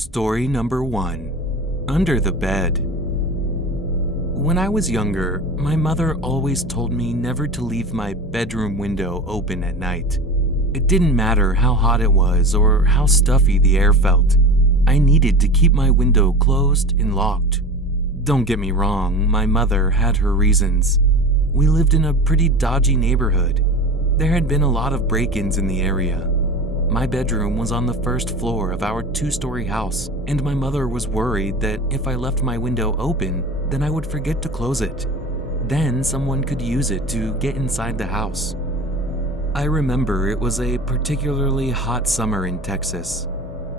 Story number 1. Under the Bed. When I was younger, my mother always told me never to leave my bedroom window open at night. It didn't matter how hot it was or how stuffy the air felt. I needed to keep my window closed and locked. Don't get me wrong, my mother had her reasons. We lived in a pretty dodgy neighborhood. There had been a lot of break-ins in the area. My bedroom was on the first floor of our 2-story house, and my mother was worried that if I left my window open, then I would forget to close it. Then someone could use it to get inside the house. I remember it was a particularly hot summer in Texas.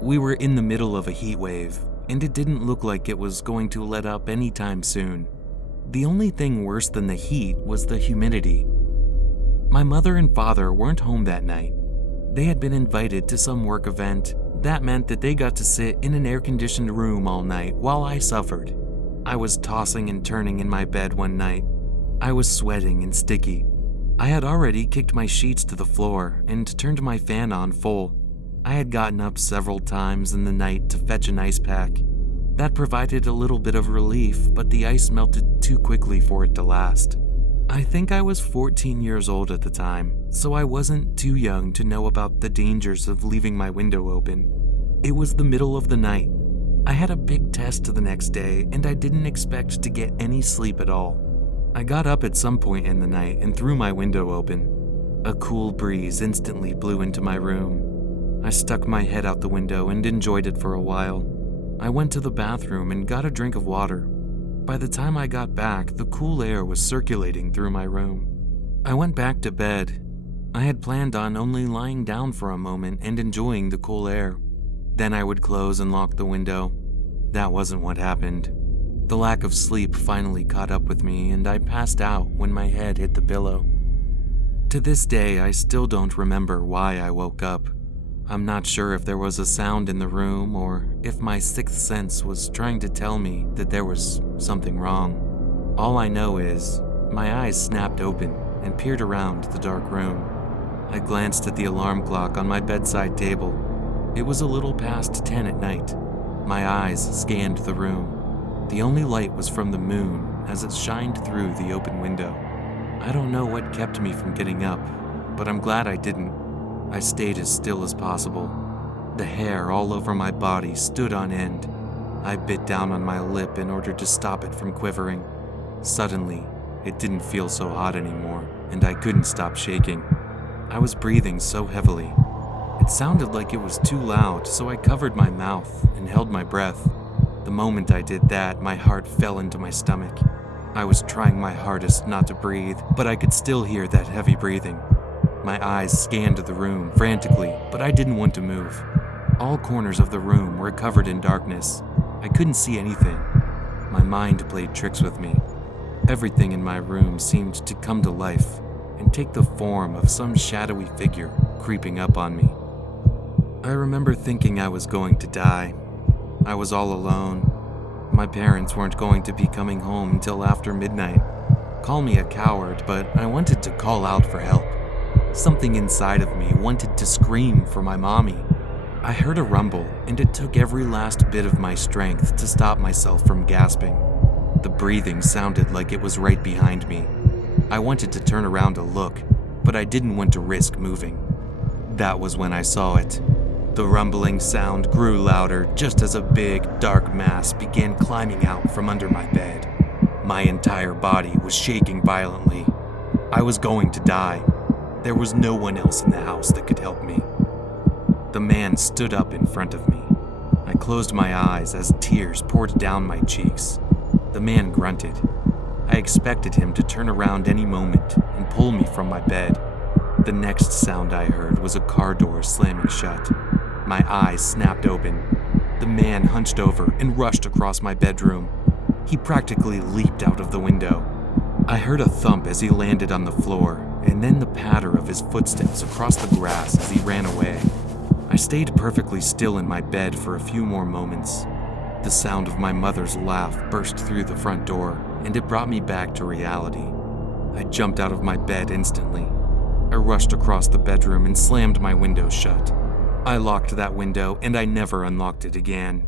We were in the middle of a heat wave, and it didn't look like it was going to let up anytime soon. The only thing worse than the heat was the humidity. My mother and father weren't home that night. They had been invited to some work event. That meant that they got to sit in an air-conditioned room all night while I suffered. I was tossing and turning in my bed one night. I was sweating and sticky. I had already kicked my sheets to the floor and turned my fan on full. I had gotten up several times in the night to fetch an ice pack. That provided a little bit of relief, but the ice melted too quickly for it to last. I think I was 14 years old at the time, so I wasn't too young to know about the dangers of leaving my window open. It was the middle of the night. I had a big test the next day, and I didn't expect to get any sleep at all. I got up at some point in the night and threw my window open. A cool breeze instantly blew into my room. I stuck my head out the window and enjoyed it for a while. I went to the bathroom and got a drink of water. By the time I got back, the cool air was circulating through my room. I went back to bed. I had planned on only lying down for a moment and enjoying the cool air. Then I would close and lock the window. That wasn't what happened. The lack of sleep finally caught up with me, and I passed out when my head hit the pillow. To this day, I still don't remember why I woke up. I'm not sure if there was a sound in the room or if my sixth sense was trying to tell me that there was something wrong. All I know is my eyes snapped open and peered around the dark room. I glanced at the alarm clock on my bedside table. It was a little past 10 at night. My eyes scanned the room. The only light was from the moon as it shined through the open window. I don't know what kept me from getting up, but I'm glad I didn't. I stayed as still as possible. The hair all over my body stood on end. I bit down on my lip in order to stop it from quivering. Suddenly, it didn't feel so hot anymore, and I couldn't stop shaking. I was breathing so heavily. It sounded like it was too loud, so I covered my mouth and held my breath. The moment I did that, my heart fell into my stomach. I was trying my hardest not to breathe, but I could still hear that heavy breathing. My eyes scanned the room frantically, but I didn't want to move. All corners of the room were covered in darkness. I couldn't see anything. My mind played tricks with me. Everything in my room seemed to come to life and take the form of some shadowy figure creeping up on me. I remember thinking I was going to die. I was all alone. My parents weren't going to be coming home until after midnight. Call me a coward, but I wanted to call out for help. Something inside of me wanted to scream for my mommy. I heard a rumble, and it took every last bit of my strength to stop myself from gasping. The breathing sounded like it was right behind me. I wanted to turn around to look, but I didn't want to risk moving. That was when I saw it. The rumbling sound grew louder just as a big, dark mass began climbing out from under my bed. My entire body was shaking violently. I was going to die. There was no one else in the house that could help me. The man stood up in front of me. I closed my eyes as tears poured down my cheeks. The man grunted. I expected him to turn around any moment and pull me from my bed. The next sound I heard was a car door slamming shut. My eyes snapped open. The man hunched over and rushed across my bedroom. He practically leaped out of the window. I heard a thump as he landed on the floor, and then the patter of his footsteps across the grass as he ran away. I stayed perfectly still in my bed for a few more moments. The sound of my mother's laugh burst through the front door, and it brought me back to reality. I jumped out of my bed instantly. I rushed across the bedroom and slammed my window shut. I locked that window, and I never unlocked it again.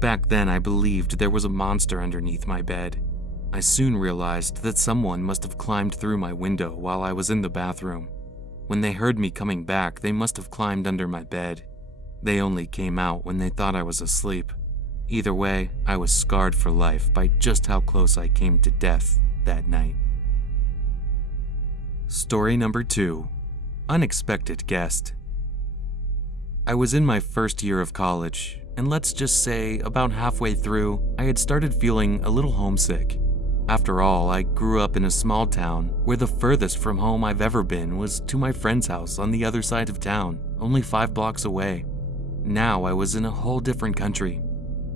Back then, I believed there was a monster underneath my bed. I soon realized that someone must have climbed through my window while I was in the bathroom. When they heard me coming back, they must have climbed under my bed. They only came out when they thought I was asleep. Either way, I was scarred for life by just how close I came to death that night. Story number 2. Unexpected guest. I was in my first year of college, and let's just say about halfway through, I had started feeling a little homesick. After all, I grew up in a small town where the furthest from home I've ever been was to my friend's house on the other side of town, only 5 blocks away. Now I was in a whole different country.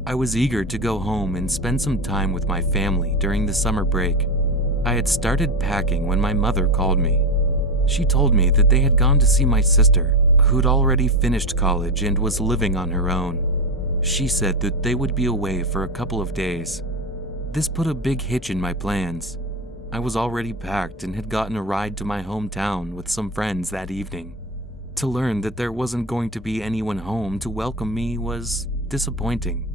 I was eager to go home and spend some time with my family during the summer break. I had started packing when my mother called me. She told me that they had gone to see my sister, who'd already finished college and was living on her own. She said that they would be away for a couple of days. This put a big hitch in my plans. I was already packed and had gotten a ride to my hometown with some friends that evening. To learn that there wasn't going to be anyone home to welcome me was disappointing.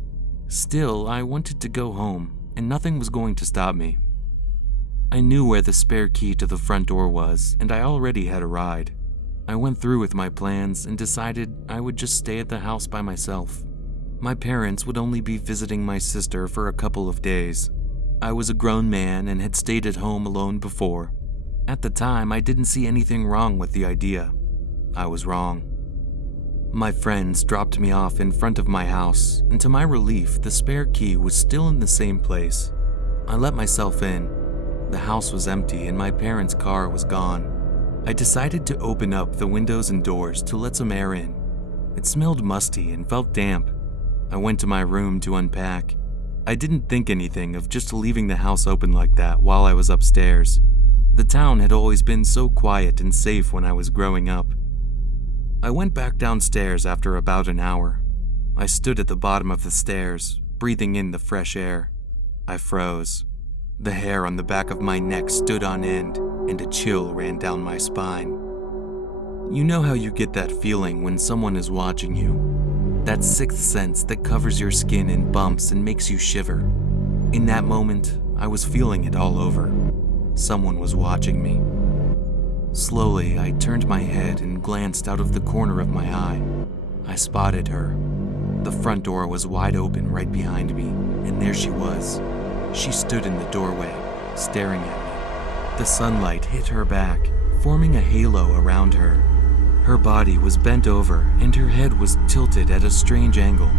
Still, I wanted to go home, and nothing was going to stop me. I knew where the spare key to the front door was, and I already had a ride. I went through with my plans and decided I would just stay at the house by myself. My parents would only be visiting my sister for a couple of days. I was a grown man and had stayed at home alone before. At the time, I didn't see anything wrong with the idea. I was wrong. My friends dropped me off in front of my house, and to my relief, the spare key was still in the same place. I let myself in. The house was empty and my parents' car was gone. I decided to open up the windows and doors to let some air in. It smelled musty and felt damp. I went to my room to unpack. I didn't think anything of just leaving the house open like that while I was upstairs. The town had always been so quiet and safe when I was growing up. I went back downstairs after about an hour. I stood at the bottom of the stairs, breathing in the fresh air. I froze. The hair on the back of my neck stood on end, and a chill ran down my spine. You know how you get that feeling when someone is watching you? That sixth sense that covers your skin in bumps and makes you shiver. In that moment, I was feeling it all over. Someone was watching me. Slowly, I turned my head and glanced out of the corner of my eye. I spotted her. The front door was wide open right behind me, and there she was. She stood in the doorway, staring at me. The sunlight hit her back, forming a halo around her. Her body was bent over, and her head was tilted at a strange angle.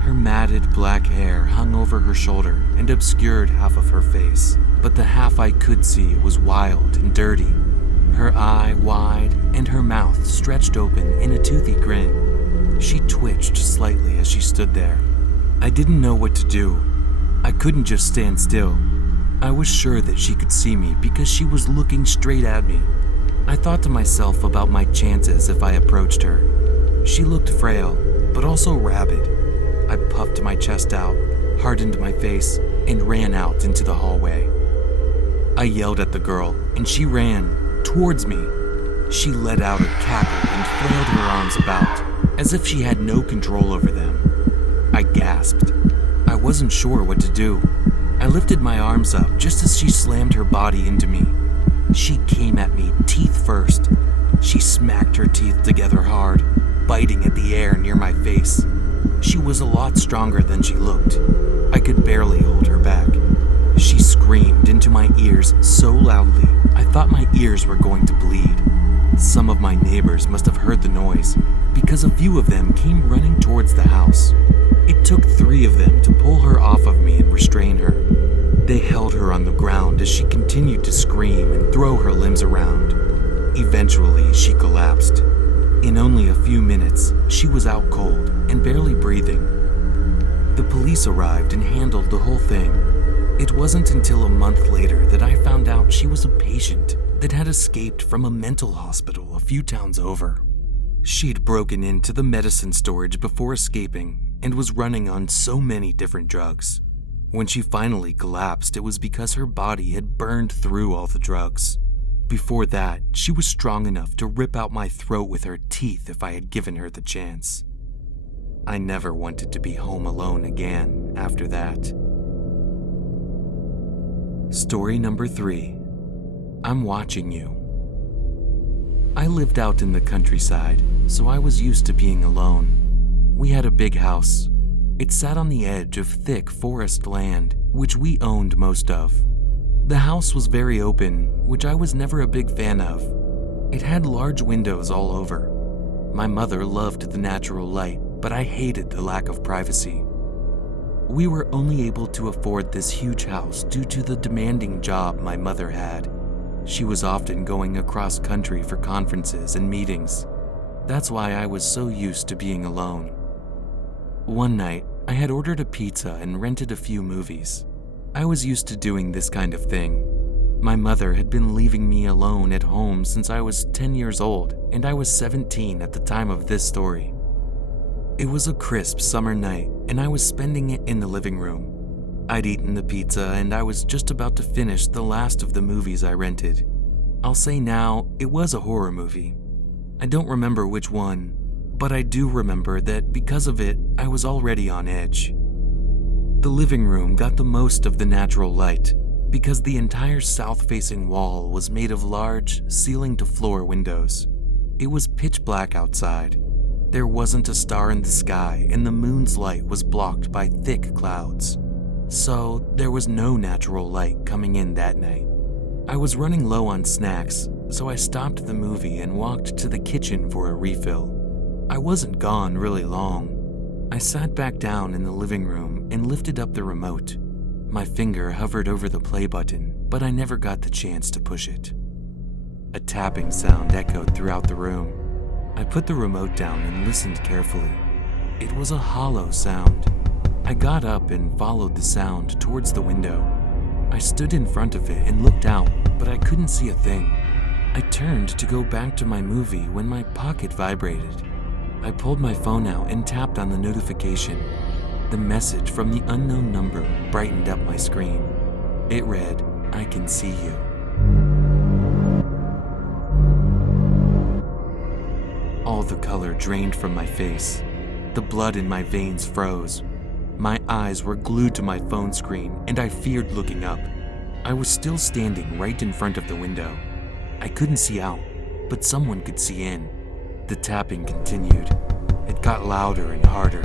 Her matted black hair hung over her shoulder and obscured half of her face, but the half I could see was wild and dirty. Her eye wide and her mouth stretched open in a toothy grin. She twitched slightly as she stood there. I didn't know what to do. I couldn't just stand still. I was sure that she could see me because she was looking straight at me. I thought to myself about my chances if I approached her. She looked frail, but also rabid. I puffed my chest out, hardened my face, and ran out into the hallway. I yelled at the girl, and she ran towards me. She let out a cackle and flailed her arms about, as if she had no control over them. I gasped. I wasn't sure what to do. I lifted my arms up just as she slammed her body into me. She came at me, teeth first. She smacked her teeth together hard, biting at the air near my face. She was a lot stronger than she looked. I could barely hold her back. She screamed into my ears so loudly, I thought my ears were going to bleed. Some of my neighbors must have heard the noise, because a few of them came running towards the house. It took 3 of them to pull her off of me and restrain her. They held her on the ground as she continued to scream and throw her limbs around. Eventually, she collapsed. In only a few minutes, she was out cold and barely breathing. The police arrived and handled the whole thing. It wasn't until a month later that I found out she was a patient that had escaped from a mental hospital a few towns over. She'd broken into the medicine storage before escaping and was running on so many different drugs. When she finally collapsed, it was because her body had burned through all the drugs. Before that, she was strong enough to rip out my throat with her teeth if I had given her the chance. I never wanted to be home alone again after that. Story number 3. I'm watching you. I lived out in the countryside, so I was used to being alone. We had a big house. It sat on the edge of thick forest land, which we owned most of. The house was very open, which I was never a big fan of. It had large windows all over. My mother loved the natural light, but I hated the lack of privacy. We were only able to afford this huge house due to the demanding job my mother had. She was often going across country for conferences and meetings. That's why I was so used to being alone. One night, I had ordered a pizza and rented a few movies. I was used to doing this kind of thing. My mother had been leaving me alone at home since I was 10 years old, and I was 17 at the time of this story. It was a crisp summer night, and I was spending it in the living room. I'd eaten the pizza, and I was just about to finish the last of the movies I rented. I'll say now, it was a horror movie. I don't remember which one, but I do remember that because of it, I was already on edge. The living room got the most of the natural light because the entire south-facing wall was made of large, ceiling-to-floor windows. It was pitch black outside. There wasn't a star in the sky, and the moon's light was blocked by thick clouds. So there was no natural light coming in that night. I was running low on snacks, so I stopped the movie and walked to the kitchen for a refill. I wasn't gone really long. I sat back down in the living room and lifted up the remote. My finger hovered over the play button, but I never got the chance to push it. A tapping sound echoed throughout the room. I put the remote down and listened carefully. It was a hollow sound. I got up and followed the sound towards the window. I stood in front of it and looked out, but I couldn't see a thing. I turned to go back to my movie when my pocket vibrated. I pulled my phone out and tapped on the notification. The message from the unknown number brightened up my screen. It read, "I can see you." All the color drained from my face. The blood in my veins froze. My eyes were glued to my phone screen, and I feared looking up. I was still standing right in front of the window. I couldn't see out, but someone could see in. The tapping continued. It got louder and harder.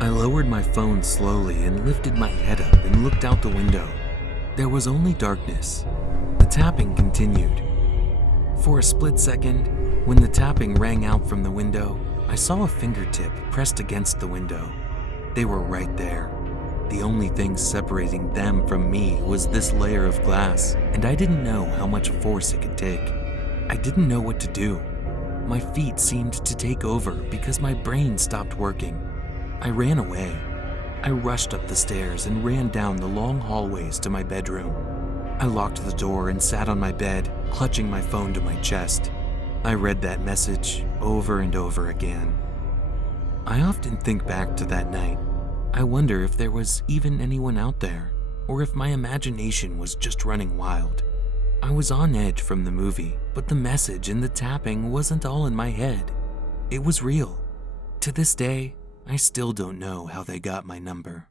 I lowered my phone slowly and lifted my head up and looked out the window. There was only darkness. The tapping continued. For a split second, when the tapping rang out from the window, I saw a fingertip pressed against the window. They were right there. The only thing separating them from me was this layer of glass, and I didn't know how much force it could take. I didn't know what to do. My feet seemed to take over because my brain stopped working. I ran away. I rushed up the stairs and ran down the long hallways to my bedroom. I locked the door and sat on my bed, clutching my phone to my chest. I read that message over and over again. I often think back to that night. I wonder if there was even anyone out there, or if my imagination was just running wild. I was on edge from the movie, but the message and the tapping wasn't all in my head. It was real. To this day, I still don't know how they got my number.